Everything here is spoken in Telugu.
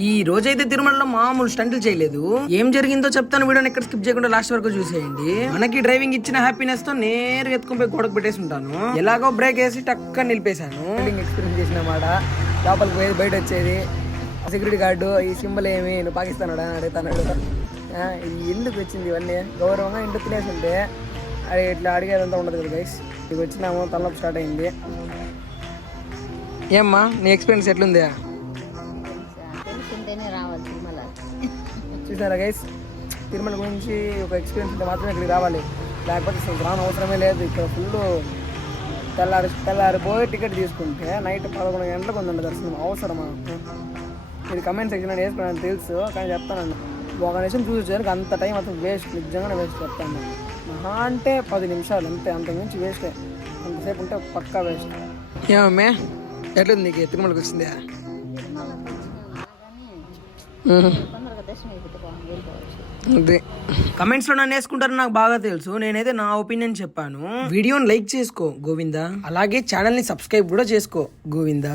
ఈ రోజైతే తిరుమలలో మామూలు స్టంట్లు చేయలేదు. ఏం జరిగిందో చెప్తాను, వీడియోని ఎక్కడ స్కిప్ చేయకుండా లాస్ట్ వరకు చూసేయండి. మనకి డ్రైవింగ్ ఇచ్చిన హ్యాపీనెస్ తో నేరుగా ఎత్తుకుని పోయి గోడకు పెట్టేసి ఉంటాను. ఎలాగో బ్రేక్ వేసి టక్క నిలిపేశాను. ఎక్స్పీరియన్స్ చేసిన మాట లోపలికి పోయి బయట వచ్చేది. సెక్యూరిటీ గార్డు ఈ సింబల్ ఏమి నువ్వు పాకిస్తాన్ అడుగుతాడు. ఎందుకు వచ్చింది ఇవన్నీ? గౌరవంగా ఇంట్లో తినేసి ఉంటే అది ఇట్లా అడిగేదంతా ఉండదు కదా గైస్. ఇక వచ్చినాము, తలనొప్పి స్టార్ట్ అయింది. ఏమ్మా నీ ఎక్స్పీరియన్స్ ఎట్లుంది? చూసారా గైస్, తిరుమల గురించి ఒక ఎక్స్పీరియన్స్ ఉంటే మాత్రమే ఇక్కడికి రావాలి, లేకపోతే అసలు రాని అవసరమే లేదు. ఇక్కడ ఫుల్ తెల్లారి పోయి టికెట్ తీసుకుంటే నైట్ 11 గంటలకు ఉందండి దర్శనం. అవసరమా? ఇది కమెంట్ సెక్షన్ వేసుకున్నాను తెలుసు, కానీ చెప్తానండి, ఒక నిమిషం చూసి వచ్చేసరికి అంత టైం అసలు వేస్ట్, నిజంగానే వేస్ట్ చెప్తాను. మహా అంటే 10 నిమిషాలు అంతే, అంతకుమించి వేస్టే. అంతసేపు ఉంటే పక్కా వేస్ట్. ఏమమ్మే ఎట్లుంది నీకు తిరుమలకి వచ్చింది? కమెంట్స్ లో నన్ను వేసుకుంటారు నాకు బాగా తెలుసు. నేనైతే నా ఒపీనియన్ చెప్పాను. వీడియోని లైక్ చేసుకో గోవిందా, అలాగే ఛానల్ ని సబ్స్క్రైబ్ కూడా చేసుకో గోవిందా.